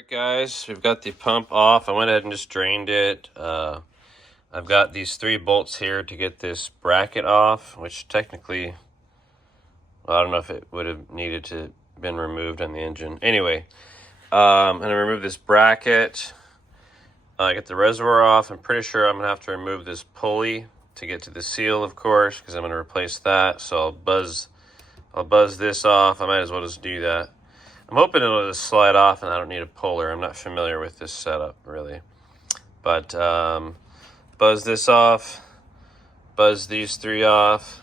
Alright guys, we've got the pump off. I went ahead and just drained it. I've got these 3 bolts here to get this bracket off, which technically, well, I don't know if it would have needed to been removed on the engine. Anyway, I'm going to remove this bracket. Get the reservoir off. I'm pretty sure I'm going to have to remove this pulley to get to the seal, of course, because I'm going to replace that. So I'll buzz this off. I might as well just do that. I'm hoping it'll just slide off and I don't need a puller. I'm not familiar with this setup, really. But buzz this off, buzz these 3 off,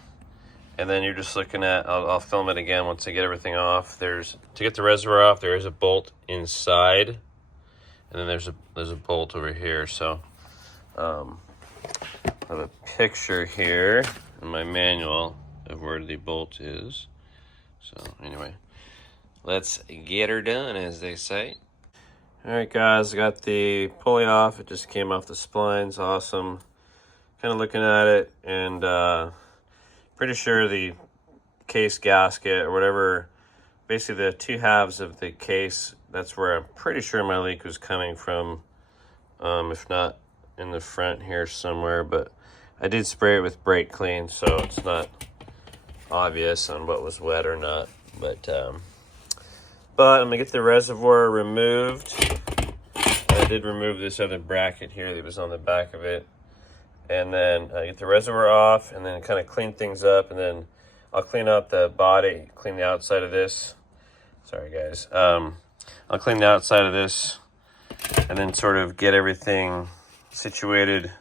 and then you're just looking at, I'll film it again once I get everything off. To get the reservoir off, there is a bolt inside, and then there's a bolt over here. So I have a picture here in my manual of where the bolt is. So anyway, let's get her done, as they say. All right, guys, I got the pulley off. It just came off the splines. Awesome. Kind of looking at it, and pretty sure the case gasket or whatever, basically the 2 halves of the case, that's where I'm pretty sure my leak was coming from, if not in the front here somewhere. But I did spray it with brake clean, so it's not obvious on what was wet or not. But I'm gonna get the reservoir removed. I did remove this other bracket here that was on the back of it, and then get the reservoir off, and then kind of clean things up, and then I'll clean out the body, clean the outside of this. Sorry guys. I'll clean the outside of this, and then sort of get everything situated,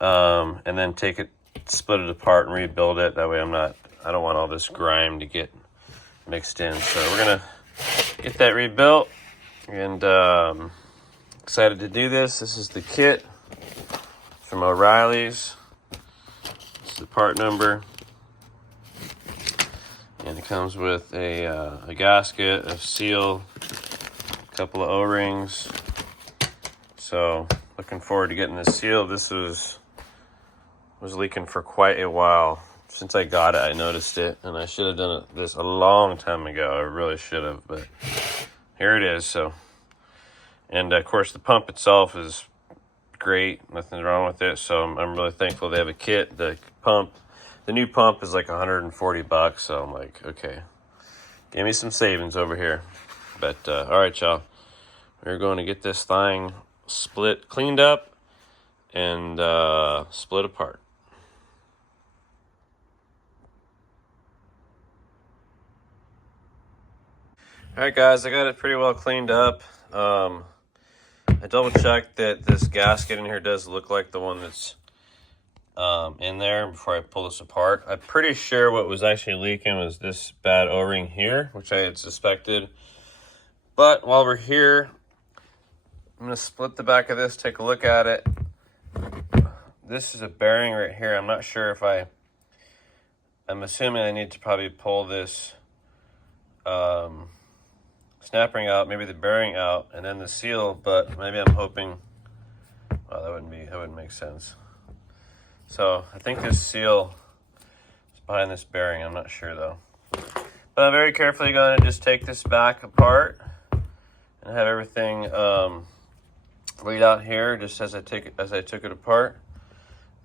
and then take it, split it apart, and rebuild it. That way I don't want all this grime to get mixed in. So we're gonna get that rebuilt, and excited to do this. This is the kit from OReillys. This is the part number, and it comes with a gasket, a seal, a couple of O-rings. So looking forward to getting this sealed. This was leaking for quite a while. Since I got it, I noticed it, and I should have done this a long time ago. I really should have, but here it is. So, and of course, the pump itself is great. Nothing wrong with it. So I'm really thankful they have a kit. The new pump is like $140. So I'm like, okay, give me some savings over here. But all right, y'all, we're going to get this thing cleaned up, and split apart. All right, guys, I got it pretty well cleaned up. I double checked that this gasket in here does look like the one that's in there before I pull this apart. I'm pretty sure what was actually leaking was this bad O-ring here, which I had suspected. But while we're here, I'm gonna split the back of this, take a look at it. This is a bearing right here. I'm not sure if I'm assuming I need to probably pull this snap ring out, maybe the bearing out, and then the seal, but maybe I'm hoping, well, that wouldn't make sense. So I think this seal is behind this bearing. I'm not sure though. But I'm very carefully going to just take this back apart and have everything laid out here just as I took it apart.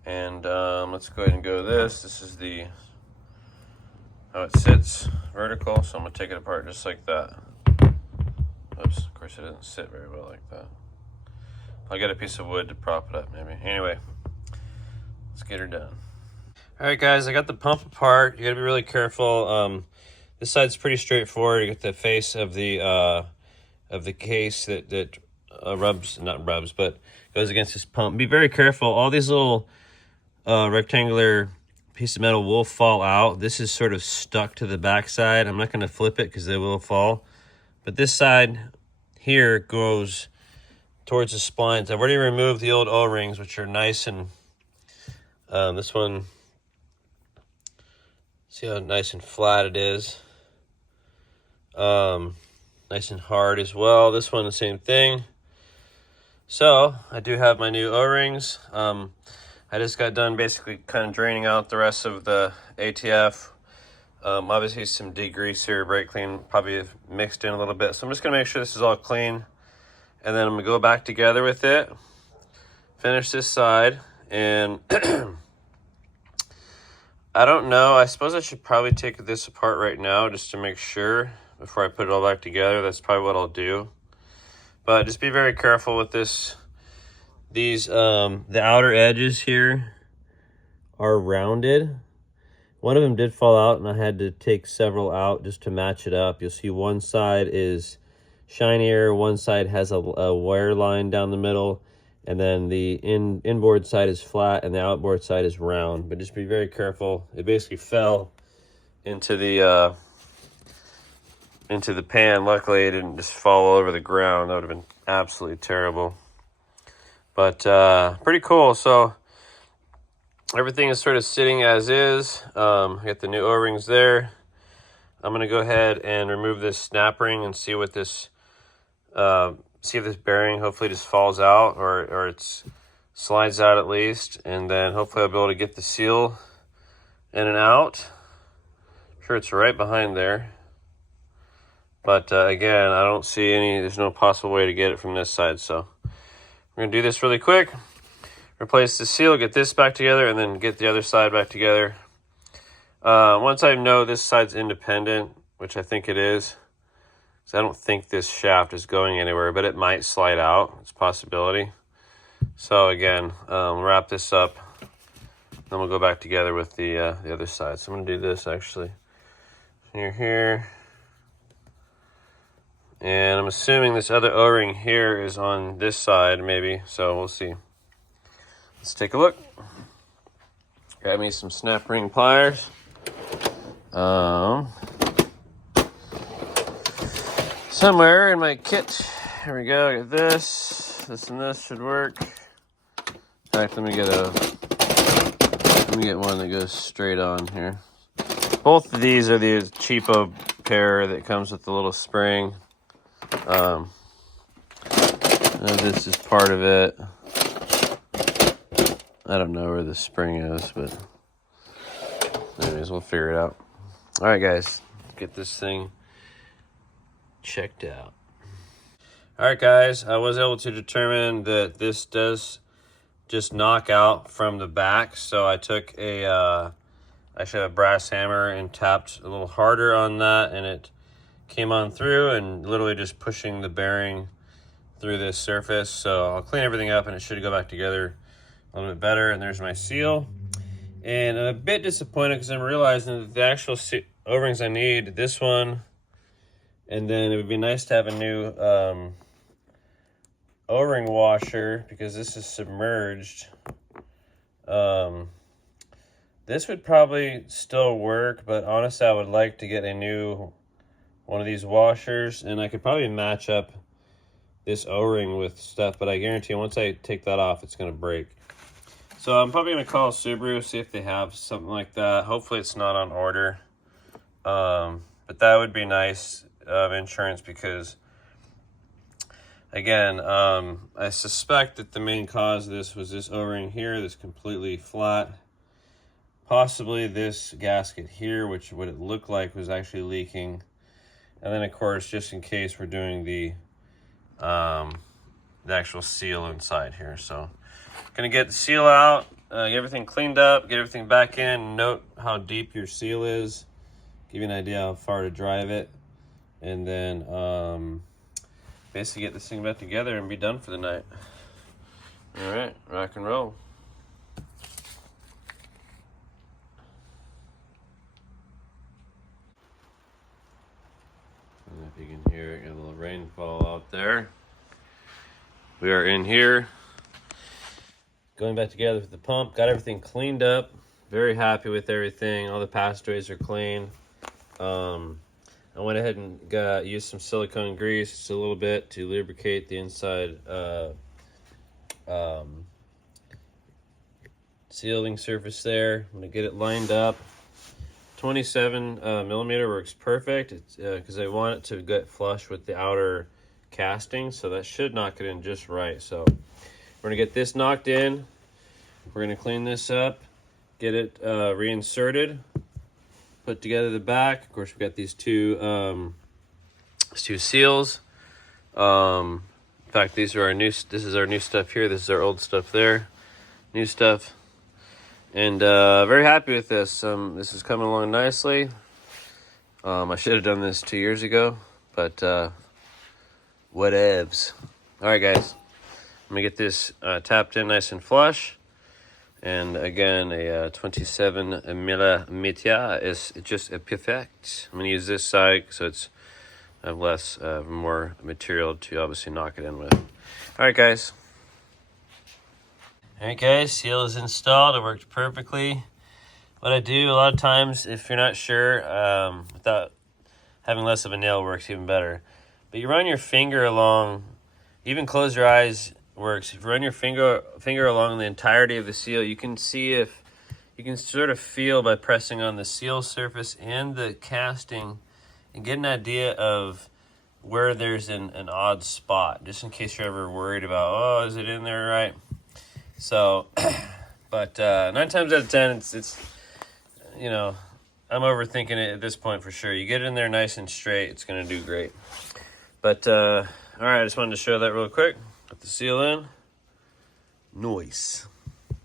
And let's go ahead and go to this. This is how it sits vertical, so I'm gonna take it apart just like that. Oops, of course it doesn't sit very well like that. I'll get a piece of wood to prop it up maybe. Anyway, let's get her done. All right, guys, I got the pump apart. You gotta be really careful. This side's pretty straightforward. You get the face of the case that not rubs, but goes against this pump. Be very careful. All these little rectangular piece of metal will fall out. This is sort of stuck to the back side. I'm not going to flip it because they will fall. But this side here goes towards the splines. I've already removed the old O-rings, which are nice, and this one, see how nice and flat it is. Nice and hard as well. This one, the same thing. So I do have my new O-rings. I just got done basically kind of draining out the rest of the ATF. Obviously some degreaser, brake clean, probably mixed in a little bit. So I'm just gonna make sure this is all clean. And then I'm gonna go back together with it, finish this side, and I don't know, I suppose I should probably take this apart right now just to make sure before I put it all back together. That's probably what I'll do. But just be very careful with this. These, the outer edges here are rounded. One of them did fall out, and I had to take several out just to match it up. You'll see one side is shinier, one side has a wire line down the middle, and then the inboard side is flat and the outboard side is round. But just be very careful. It basically fell into the pan. Luckily, it didn't just fall all over the ground. That would have been absolutely terrible. But pretty cool. So everything is sort of sitting as is. I got the new O-rings there. I'm gonna go ahead and remove this snap ring and see what this, see if this bearing hopefully just falls out or it's slides out at least, and then hopefully I'll be able to get the seal in and out. I'm sure it's right behind there. But again, I don't see there's no possible way to get it from this side, so we're gonna do this really quick. Replace the seal, get this back together, and then get the other side back together. Once I know this side's independent, which I think it is, so I don't think this shaft is going anywhere, but it might slide out. It's a possibility. So again, wrap this up, then we'll go back together with the other side. So I'm gonna do this actually. Here. And I'm assuming this other O-ring here is on this side, maybe, so we'll see. Let's take a look. Grab me some snap ring pliers. Somewhere in my kit. Here we go. I got this. This and this should work. In fact, let me get one that goes straight on here. Both of these are the cheapo pair that comes with the little spring. This is part of it. I don't know where the spring is, but anyways, we'll figure it out. All right, guys, get this thing checked out. All right, guys, I was able to determine that this does just knock out from the back. So I took I should have a brass hammer and tapped a little harder on that, and it came on through and literally just pushing the bearing through this surface. So I'll clean everything up and it should go back together a little bit better. And there's my seal. And I'm a bit disappointed because I'm realizing that the actual O-rings I need, this one, and then it would be nice to have a new O-ring washer because this is submerged. This would probably still work, but honestly I would like to get a new one of these washers, and I could probably match up this O-ring with stuff, but I guarantee once I take that off, it's going to break. So I'm probably going to call Subaru, see if they have something like that. Hopefully it's not on order. But that would be nice insurance because, again, I suspect that the main cause of this was this O-ring here that's completely flat. Possibly this gasket here, which what it looked like was actually leaking. And then, of course, just in case, we're doing the actual seal inside here. So gonna get the seal out, get everything cleaned up, get everything back in. Note how deep your seal is, give you an idea how far to drive it, and then basically get this thing back together and be done for the night. All right, rock and roll. I don't know if you can hear it, got a little rainfall out there. We are in here, going back together with the pump, got everything cleaned up, very happy with everything. All the passageways are clean. I went ahead and used some silicone grease just a little bit to lubricate the inside sealing surface there. I'm gonna get it lined up. 27 millimeter works perfect. It's because I want it to get flush with the outer casting, so that should knock it in just right. So we're gonna get this knocked in. We're gonna clean this up, get it reinserted, put together the back. Of course, we've got these two seals. In fact, this is our new stuff here. This is our old stuff there. New stuff. And very happy with this. This is coming along nicely. I should have done this 2 years ago, but whatevs. Alright guys, I'm going to get this tapped in nice and flush. And again, a 27 millimeter is just perfect. I'm going to use this side so it's more material to obviously knock it in with. Alright guys. Alright guys, seal is installed. It worked perfectly. What I do a lot of times, if you're not sure, without having less of a nail works even better. But you run your finger along, even close your eyes works. If you run your finger along the entirety of the seal, you can sort of feel by pressing on the seal surface and the casting and get an idea of where there's an odd spot, just in case you're ever worried about, oh, is it in there right? So, but 9 times out of 10, it's you know, I'm overthinking it at this point for sure. You get it in there nice and straight, it's going to do great. But, all right, I just wanted to show that real quick. Put the seal in. Nice. All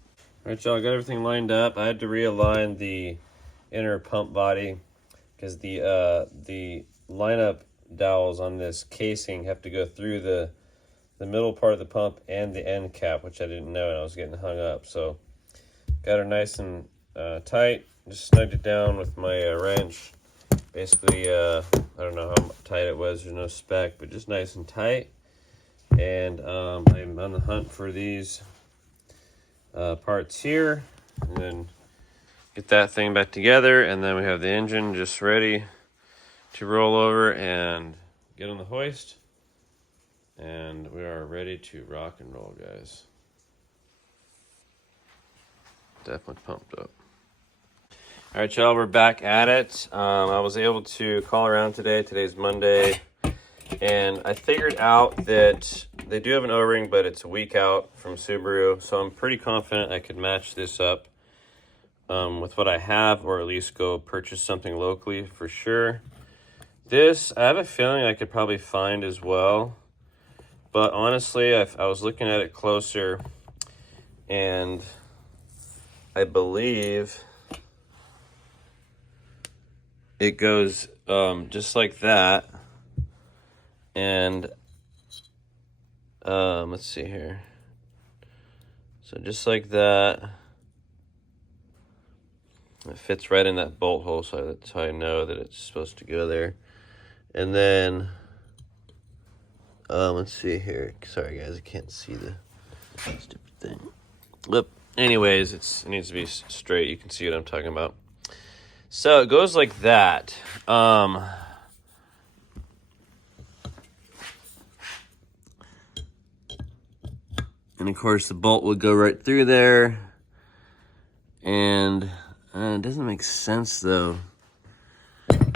right, y'all, got everything lined up. I had to realign the inner pump body because the lineup dowels on this casing have to go through the middle part of the pump and the end cap, which I didn't know, and I was getting hung up. So got her nice and tight. Just snugged it down with my wrench. Basically, I don't know how tight it was. There's no spec, but just nice and tight. And I'm on the hunt for these parts here, and then get that thing back together, and then we have the engine just ready to roll over and get on the hoist, and we are ready to rock and roll, guys. Definitely pumped up. All right, y'all, we're back at it. I was able to call around today. Today's Monday. And I figured out that they do have an O-ring, but it's a week out from Subaru. So I'm pretty confident I could match this up with what I have, or at least go purchase something locally for sure. This, I have a feeling I could probably find as well. But honestly, I was looking at it closer, and I believe it goes just like that. And let's see here. So just like that. It fits right in that bolt hole, so that's how I know that it's supposed to go there. And then let's see here. Sorry guys, I can't see the stupid thing. But anyways, it needs to be straight. You can see what I'm talking about. So it goes like that. And of course the bolt would go right through there. And it doesn't make sense though, because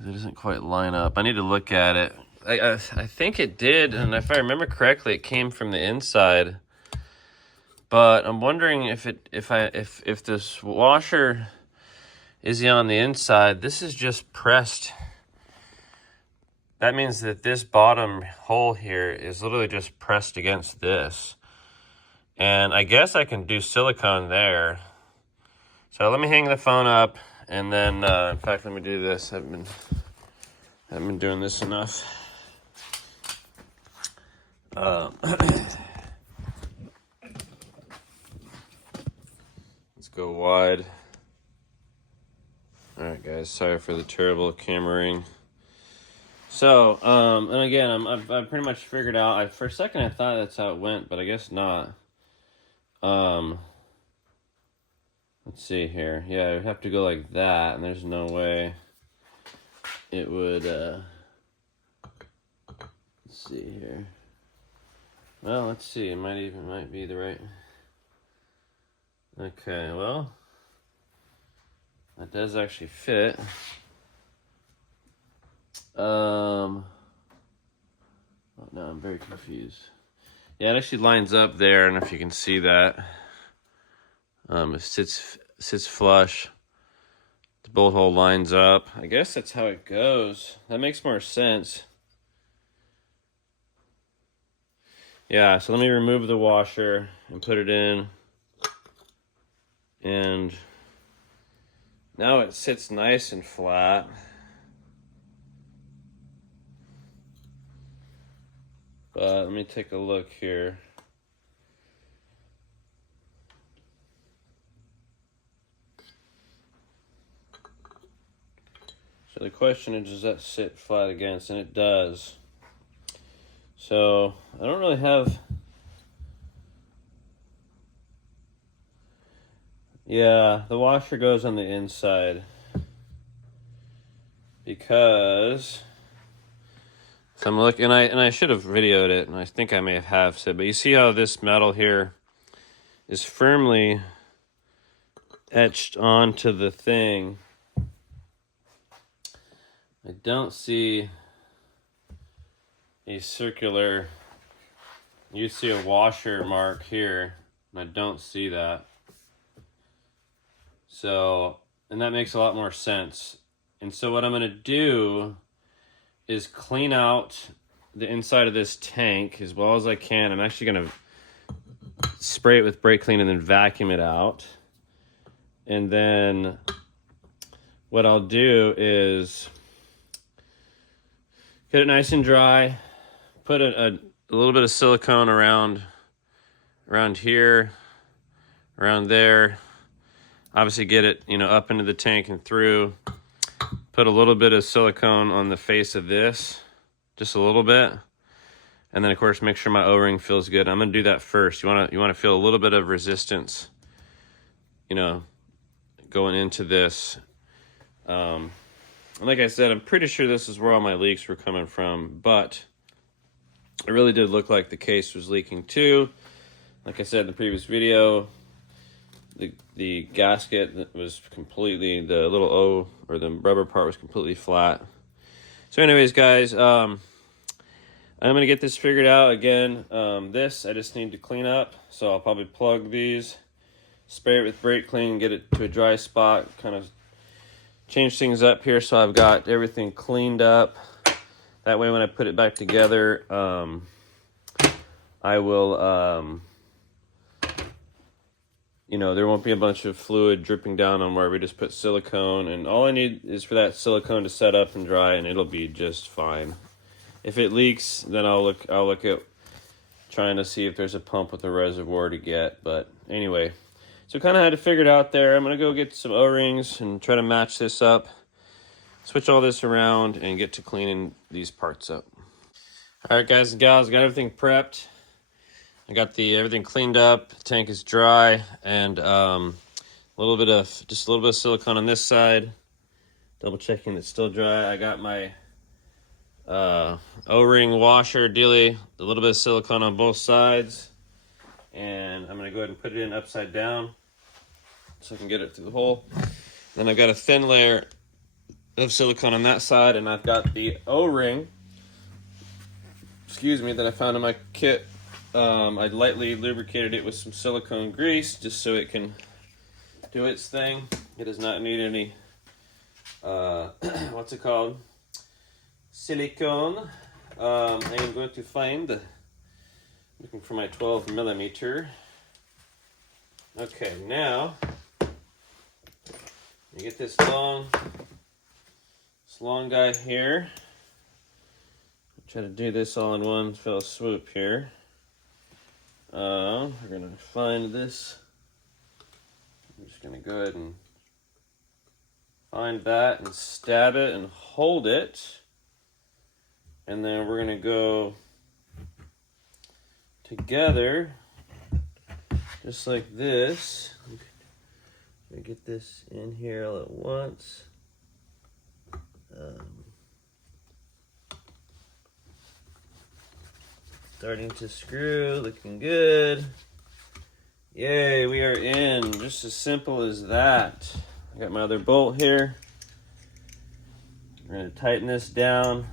it doesn't quite line up. I need to look at it. I think it did, and if I remember correctly, it came from the inside. But I'm wondering if this washer is on the inside. This is just pressed. That means that this bottom hole here is literally just pressed against this. And I guess I can do silicone there. So let me hang the phone up, and then, in fact, let me do this. I haven't been doing this enough. Let's go wide. All right, guys. Sorry for the terrible cameraing. So, and again, I've pretty much figured out. For a second, I thought that's how it went, but I guess not. Let's see here. Yeah, it would have to go like that, and there's no way it would, let's see here. Well, let's see. It might be the right. Okay, well, that does actually fit. Oh, no, I'm very confused. Yeah, it actually lines up there. I don't know if you can see that. It sits flush. The bolt hole lines up. I guess that's how it goes. That makes more sense. Yeah, so let me remove the washer and put it in. And now it sits nice and flat. But let me take a look here. So the question is, does that sit flat against? And it does. So I don't really have... Yeah, the washer goes on the inside. Because... So I'm looking, and I should have videoed it, and I think I may have said, but you see how this metal here is firmly etched onto the thing. I don't see a circular, you see a washer mark here, and I don't see that. So, and that makes a lot more sense. And so what I'm gonna do is clean out the inside of this tank as well as I can. I'm actually gonna spray it with brake clean and then vacuum it out. And then what I'll do is get it nice and dry, put a little bit of silicone around here, around there. Obviously get it, you know, up into the tank and through. Put a little bit of silicone on the face of this, just a little bit. And then of course make sure my O-ring feels good. I'm gonna do that first. You wanna feel a little bit of resistance, you know, going into this. And like I said, I'm pretty sure this is where all my leaks were coming from, but it really did look like the case was leaking too. Like I said in the previous video, the gasket was completely, the little O or the rubber part was completely flat. So anyways, guys, I'm gonna get this figured out again. This I just need to clean up, so I'll probably plug these, spray it with brake clean, get it to a dry spot, kind of change things up here so I've got everything cleaned up. That way when I put it back together, I will, you know, there won't be a bunch of fluid dripping down on where we just put silicone, and all I need is for that silicone to set up and dry, and it'll be just fine. If it leaks, then I'll look at trying to see if there's a pump with a reservoir to get. But anyway, so kind of had to figure it out there. I'm gonna go get some O-rings and try to match this up, switch all this around, and get to cleaning these parts up. All right, guys and gals, got everything prepped. I got everything cleaned up. The tank is dry, and just a little bit of silicone on this side. Double checking it's still dry. I got my O-ring washer dealy, a little bit of silicone on both sides, and I'm gonna go ahead and put it in upside down so I can get it through the hole. Then I've got a thin layer of silicone on that side, and I've got the O-ring, that I found in my kit. I lightly lubricated it with some silicone grease just so it can do its thing. It does not need any, what's it called? Silicone. I am going to find, looking for my 12 millimeter. Okay, now, you get this long guy here. Try to do this all in one fell swoop here. We're gonna find this. I'm just gonna go ahead and find that and stab it and hold it. And then we're gonna go together just like this. Let me get this in here all at once. Starting to screw, looking good. Yay, we are in. Just as simple as that. I got my other bolt here. We're gonna tighten this down.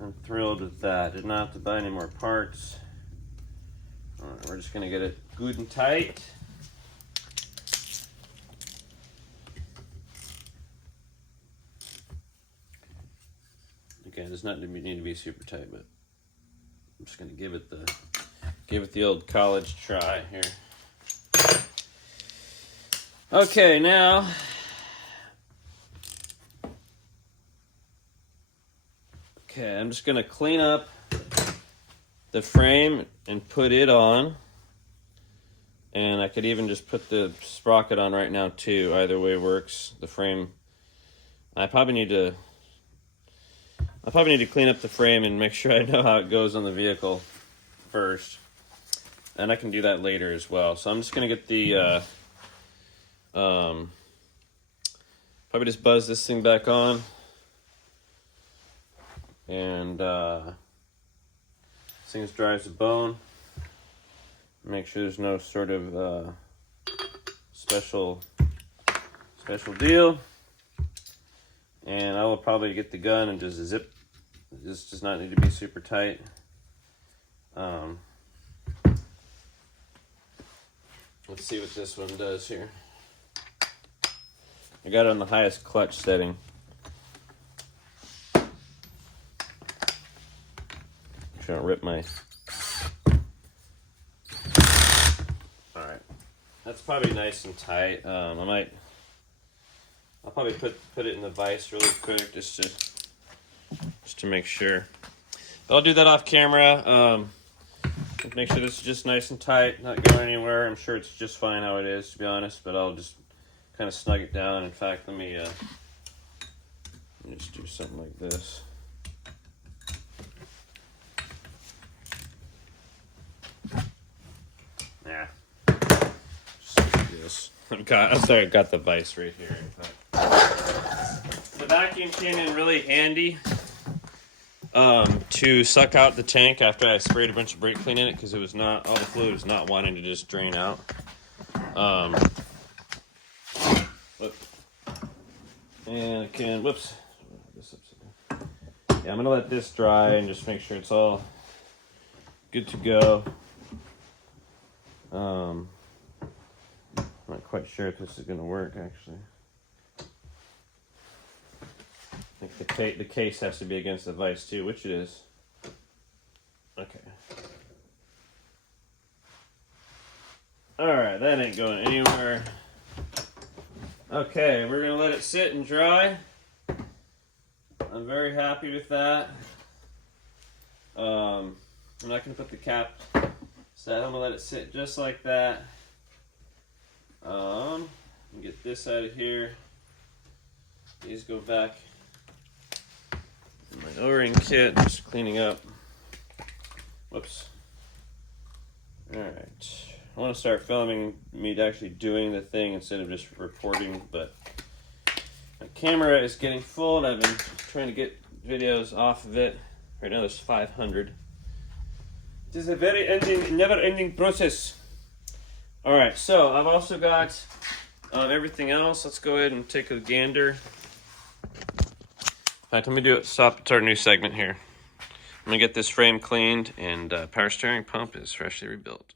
I'm thrilled with that. Did not have to buy any more parts. All right, we're just gonna get it good and tight. Again, it does not need to be super tight, but I'm just gonna give it the old college try here. Okay, now I'm just gonna clean up the frame and put it on. And I could even just put the sprocket on right now too. Either way works. The frame, I probably need to clean up the frame and make sure I know how it goes on the vehicle first. And I can do that later as well. So I'm just gonna get the probably just buzz this thing back on. And this thing's dry as a bone. Make sure there's no sort of special deal. And I will probably get the gun and just zip. This does not need to be super tight. Let's see what this one does here. I got it on the highest clutch setting. Trying to rip my... Alright. That's probably nice and tight. I'll probably put it in the vise really quick just to make sure. But I'll do that off camera. Make sure this is just nice and tight, not going anywhere. I'm sure it's just fine how it is, to be honest, but I'll just kind of snug it down. In fact, let me just do something like this. Yeah. Just like this. I've got the vise right here. The vacuum came in really handy to suck out the tank after I sprayed a bunch of brake clean in it, because it was not, all the fluid was not wanting to just drain out. And again, whoops. Yeah, I'm gonna let this dry and just make sure it's all good to go. I'm not quite sure if this is gonna work actually. I think the case has to be against the vise too, which it is. Okay. Alright, that ain't going anywhere. Okay, we're gonna let it sit and dry. I'm very happy with that. I'm not gonna put the cap set. I'm gonna let it sit just like that. Get this out of here. These go back in my O-ring kit. Just cleaning up. Whoops. Alright. I want to start filming me actually doing the thing instead of just reporting, but my camera is getting full and I've been trying to get videos off of it. Right now there's 500. It is a very never-ending process. Alright, so I've also got everything else. Let's go ahead and take a gander. In fact, let me start our new segment here. I'm going to get this frame cleaned, and power steering pump is freshly rebuilt.